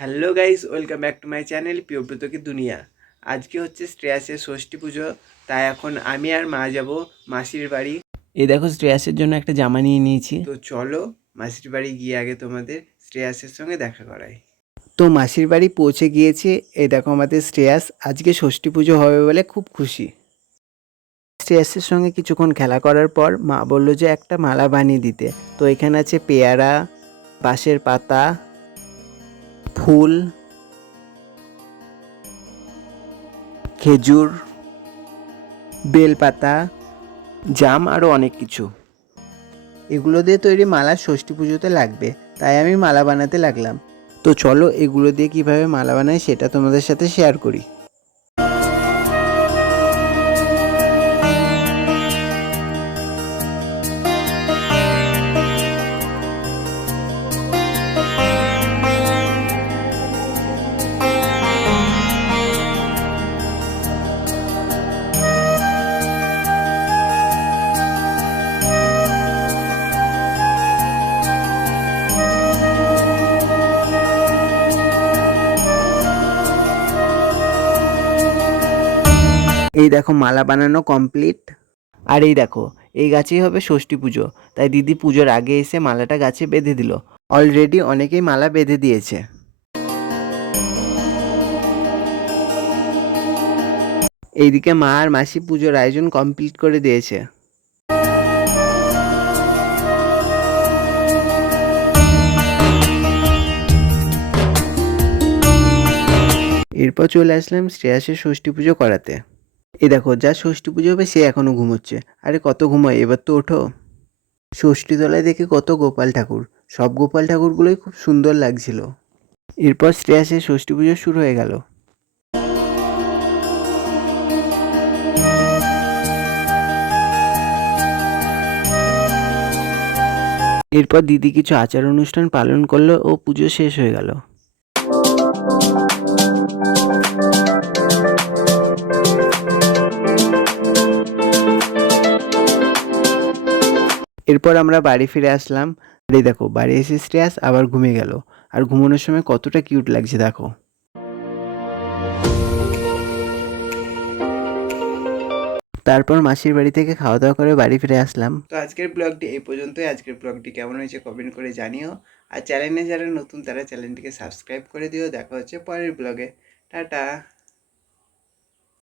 Hello guys, welcome back to my channel Priyabrata কি দুনিয়া। আজকে হচ্ছে শ্রেয়াসের ষষ্ঠী পুজো, তাই এখন আমি আর মা যাব মাসির বাড়ি। এই দেখো শ্রেয়াসের জন্য একটা জামা নিয়ে নিয়েছি, তো চলো মাসির বাড়ি গিয়ে আগে তোমাদের শ্রেয়াসের সঙ্গে দেখা করাই। তো মাসির বাড়ি পৌঁছে গিয়েছে। এই দেখো আমাদের শ্রেয়াস আজকে ষষ্ঠী পুজো হবে বলে খুব খুশি। শ্রেয়াসের সঙ্গে কিছুক্ষণ খেলা করার পর মা বললো যে একটা মালা বানিয়ে দিতে। তো এখানে আছে পেয়ারা, বাঁশের পাতা, ফুল, খেজুর, বেলপাতা, জাম আরও অনেক কিছু। এগুলো দিয়ে তৈরি মালা ষষ্ঠী পুজোতে লাগবে, তাই আমি মালা বানাতে লাগলাম। তো চলো এগুলো দিয়ে কিভাবে মালা বানাই সেটা তোমাদের সাথে শেয়ার করি। এই দেখো মালা বানানো কমপ্লিট। আর এই দেখো এই গাছেই হবে ষষ্ঠী পুজো, তাই দিদি পুজোর আগে এসে মালাটা গাছে বেঁধে দিল। অলরেডি অনেকেই মালা বেঁধে দিয়েছে। এইদিকে মা আর মাসি পুজোর আয়োজন কমপ্লিট করে দিয়েছে। এরপর চলে আসলাম শ্রেয়াসের ষষ্ঠী পুজো করাতে। এই দেখো যা ষষ্ঠী পুজো হবে সে এখনো ঘুমোচ্ছে। আরে কত ঘুমায়, এবার তো ওঠো। ষষ্ঠী তলায় দেখে কত গোপাল ঠাকুর, সব গোপাল ঠাকুরগুলোই খুব সুন্দর লাগছিল। এরপর শ্রেয়াসের ষষ্ঠী পুজো শুরু হয়ে গেল। এরপর দিদি কিছু আচার অনুষ্ঠান পালন করলো ও পুজো শেষ হয়ে গেল। এরপর আমরা বাড়ি ফিরে আসলাম। আর এই দেখো বাড়ি এসে শ্রেয়াস আবার ঘুমিয়ে গেল। আর ঘুমানোর সময় কতটা কিউট লাগছে দেখো। তারপর মাসির বাড়ি থেকে খাওয়া দাওয়া করে বাড়ি ফিরে আসলাম। তো আজকের ব্লগটি এই পর্যন্তই। আজকের ব্লগটি কেমন হয়েছে কমেন্ট করে জানিও। আর চ্যানেলে যারা নতুন তারা চ্যানেলটিকে সাবস্ক্রাইব করে দিও। দেখা হচ্ছে পরের ব্লগে। টাটা।